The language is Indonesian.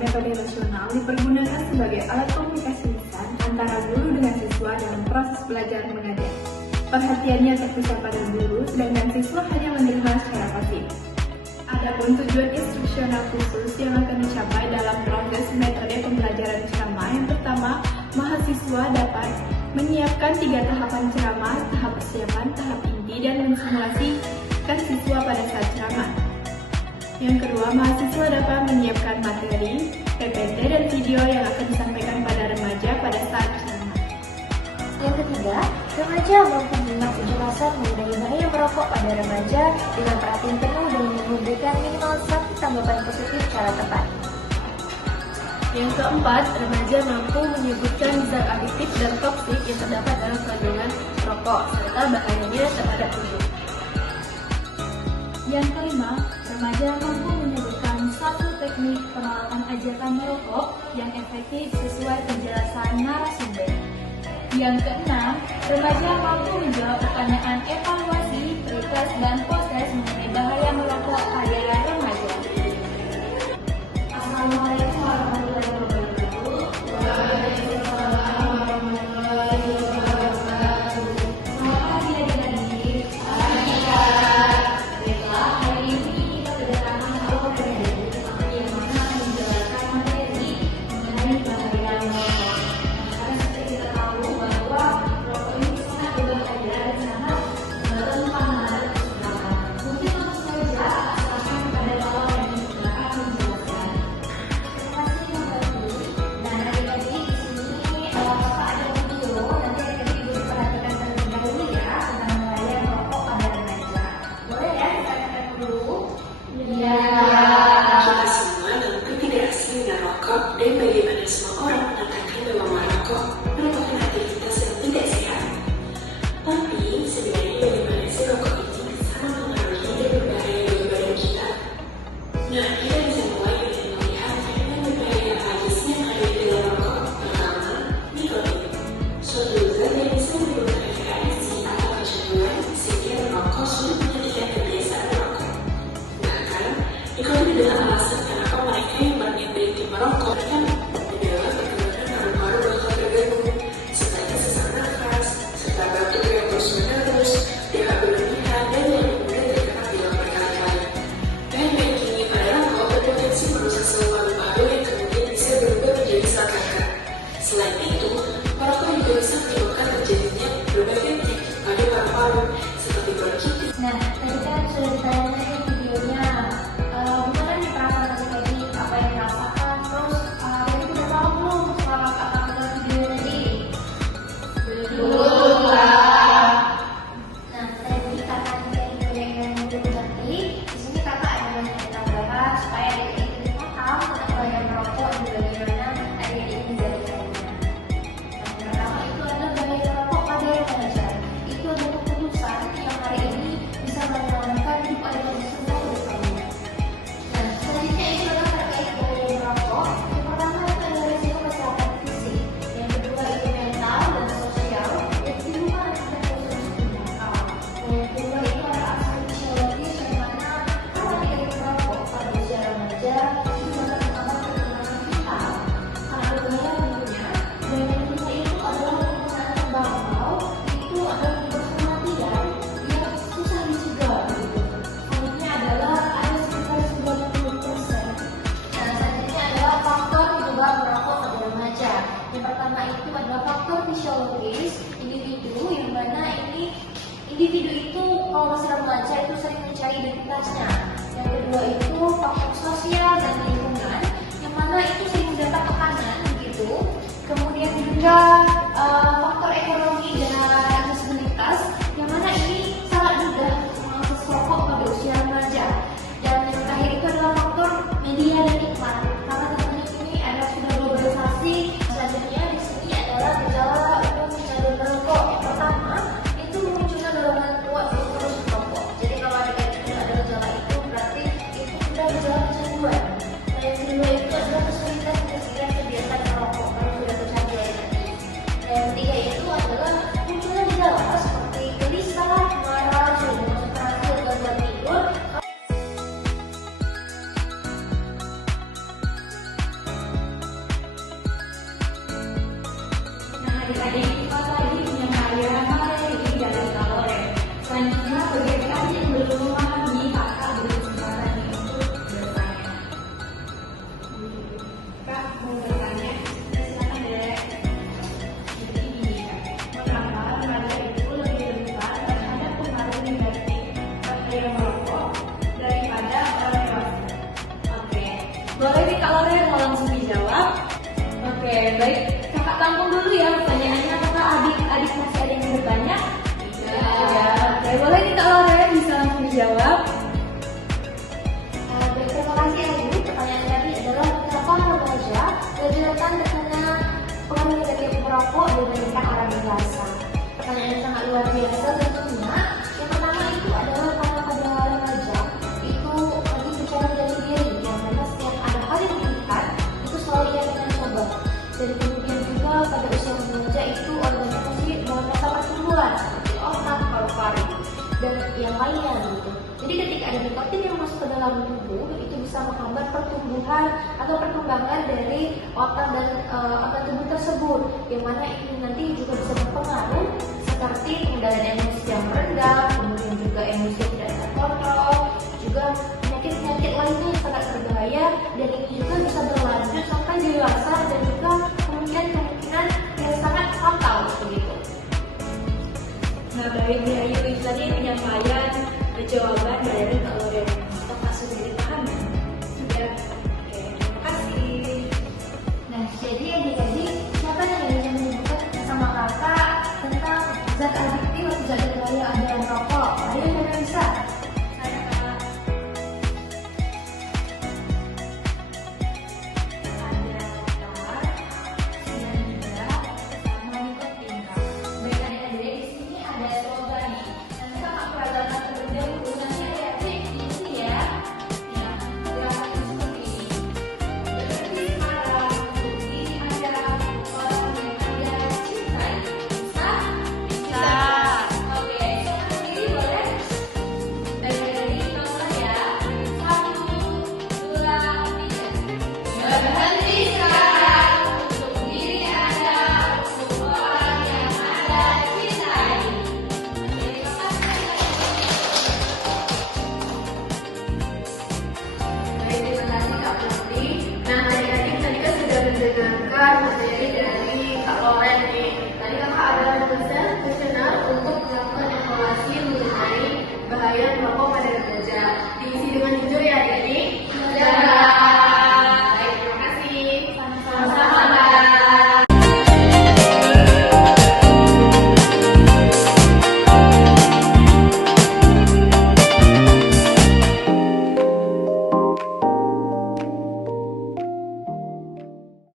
metode rasional dipergunakan sebagai alat komunikasi lisan antara guru dengan siswa dalam proses belajar mengajar. Perhatiannya terpusat pada guru, sedangkan siswa hanya menerima secara pasif. Adapun tujuan instruksional khusus yang akan dicapai dalam proses metode pembelajaran ceramah, yang pertama, mahasiswa dapat menyiapkan 3 tahapan ceramah, tahap persiapan, tahap inti, dan mensimulasikan siswa pada saat ceramah. Yang kedua, mahasiswa dapat menyiapkan materi, PPT, dan video yang akan disampaikan pada remaja pada saat ceramah. Yang ketiga, remaja mampu menyimak penjelasan mengenai bahaya merokok pada remaja dengan perhatian penuh dan memberikan minimal 1 tanggapan positif secara tepat. Yang keempat, remaja mampu menyebutkan zat adiktif dan toksik yang terdapat dalam kandungan rokok serta bahayanya terhadap tubuh. Yang kelima, remaja mampu menyebutkan satu teknik penolakan ajakan merokok yang efektif sesuai penjelasan narasumber. Yang keenam, remaja mampu menjawab pertanyaan evaluasi, pretest, dan posttest mengenai bahaya merokok pada remaja. Assalamualaikum warahmatullahi wabarakatuh. Selamat pagi adik-adik. Baiklah, hari ini kita kedatangan sebuah materi yang mana menjelaskan materi mengenai bahaya merokok. Karena seperti kita tahu bahwa rokok ini sangat berbahaya dan sangat rentan terhadap kesehatan. Mungkin langsung saja asalkan pada bawah yang silakan menjelaskan. Terima kasih Mbak Dwi. Dan adik-adik di sini Bapak ada video, nanti adik-adik bisa perhatikan terlebih dahulu ya tentang bahaya merokok pada remaja. Boleh ya kita lihat dulu? Iya. Kita semua tentu tidak asing dengan rokok dan bagaimana semua orang mengatakan bahwa merokok merupakan aktivitas yang tidak sehat. Tapi sebenarnya bagaimana sih rokok ini sangat mempengaruhi dan berbahaya bagi badan kita? Nah, kita bisa mulai dengan melihat kandungan berbahaya apa aja sih yang ada di dalam rokok. Pertama, nikotin. Suatu zat yang bisa menimbulkan efek adiksi atau kecanduan sehingga merokok sulit menghentikan kebiasaan merokok. Bahkan, nikotin adalah alasan kenapa mereka yang berniat berhenti merokok kan adalah perkembangan paru-paru bakal terganggu, seperti sesak nafas, serta batuk yang terus-menerus, darah berlebihan, dan yang kemudian terkena bilang berkali-kali. Bahan-bahan kimia pada rokok berpotensi merusak sel-sel paru yang kemudian bisa berubah menjadi sel kanker. Selain itu, merokok juga bisa menyebabkan terjadinya berbagai penyakit pada paru-paru seperti bronkitis. Nah, tadi kan sudah ditayangkan videonya. Gimana nih perasaan adik-adik? Apa yang dirasakan? Terus adik-adik udah tahu belum soal kata-kata video tadi? Belum, Kak. Nah, tadi kata adik-adik yang udah mengerti, di sini kakak ada banyak tambahan supaya adik-adik lebih paham tentang bahaya merokok dan bagaimana adik-adik menjadikannya. Nah, yang pertama itu adalah bahaya merokok pada remaja. Itu adalah keputusan yang hari ini bisa menyelamatkan hidup adik-adik semua bersama. Nah, selanjutnya itu adalah terkait bahaya merokok. Yang pertama itu adalah risiko kesehatan fisik. Yang kedua itu mental dan sosial. Yang kedua adalah konsumsi nakal. Yang kedua itu adalah aspek fisiologis yang mana kalau adik-adik merokok pada usia remaja itu dapat menambah perkembangan vital. Sangat berbahaya tentunya. Dan yang ketiga itu adalah penggunaan tembakau. Itu adalah kematian yang susah dicegah gitu. Selanjutnya adalah ada sekitar 90%. Nah, selanjutnya adalah faktor penyebab merokok pada remaja. Yang pertama itu adalah faktor fisiologis individu, yang mana ini individu itu kalau masih remaja itu sering mencari identitasnya. Yang kedua itu faktor sosial dan lingkungan, yang mana itu sering mendapat tekanan gitu. Kemudian juga faktor ekonomi dan disabilitas, yang mana ini sangat mudah mengakses rokok pada usia remaja. Dan yang terakhir itu adalah faktor media dan iklan, karena tentunya ini ada sudah globalisasi. Selanjutnya di sini adalah gejala umum pencanduan merokok. Yang pertama itu munculnya dorongan kuat untuk terus merokok. Jadi kalau ada gejala itu berarti itu sudah gejala kecanduan. Dan yang adik-adik, kita tadi penyampaian materi dari Kak Loren. Selanjutnya, bagi adik-adik yang belum memahami, kakak beri kesempatan nih untuk bertanya. Kak, mau bertanya? Silakan deh. Jadi gini Kak, Mengapa remaja itu lebih rentan terhadap pengaruh negatif bahaya merokok daripada orang dewasa? oke. Boleh nih Kak Loren mau langsung dijawab? Oke, baik. Kakak tampung dulu ya pertanyaannya. Apakah adik-adik masih ada yang bertanya? Ya, oke. Boleh nih Kak Loren bisa langsung dijawab? Baik, terima kasih Ibu. Pertanyaan tadi adalah kenapa remaja lebih rentan terkena pengaruh negatif merokok dibandingkan orang dewasa? Pertanyaan yang sangat luar biasa tentunya. Yang pertama itu adalah karena pada remaja itu lagi bicara dari diri, yang mana setiap ada hal yang dilihat itu selalu ia ingin coba. Dan kemudian juga pada usia remaja itu organisasi dalam masa pertumbuhan seperti otak, paru-paru dan yang lainnya gitu. Jadi ketika ada nikotin yang masuk ke dalam tubuh itu bisa menghambat pertumbuhan atau perkembangan dari otak dan organ tubuh tersebut, yang mana ini nanti juga bisa berpengaruh seperti pengendalian emosi yang rendah, kemudian juga emosi yang tidak terkontrol, juga penyakit-penyakit lainnya yang sangat berbahaya, dan ini juga bisa berlanjut sampai dewasa dan juga kemungkinan yang sangat fatal begitu. Nah, baik nih Ayu, itu tadi penyampaian jawaban dari Kak Loren. Apakah sudah dipahami? Sudah. Oke, terima kasih. Nah, jadi adik-adik, siapa yang ingin menyebutkan sama kakak tentang zat adiktif atau zat berbahaya ada merokok? Ayo siapa yang bisa? Saya Kak. Ada otak, cyanida, sama nikotin Kak. Baik adik-adik, di sini ada slogan nih. Nanti kakak perhatikan terlebih dahulu. Nanti adik-adik di sini ya. Ya, gerakan seperti ini. Berarti sekarang untuk ini ada orang yang anda cintai. Bisa? Bisa. Oke, siapa sendiri boleh? Adik-adik nonton ya. 1, 2, 3. Berhenti sekarang untuk diri anda, untuk orang yang anda cintai. Terima kasih. Baik, terima kasih Kak Putri. Nah, adik-adik tadi kan sudah mendengarkan materi dari Kak Loren nih. Tadi kakak ada kuesioner untuk melakukan evaluasi mengenai bahaya merokok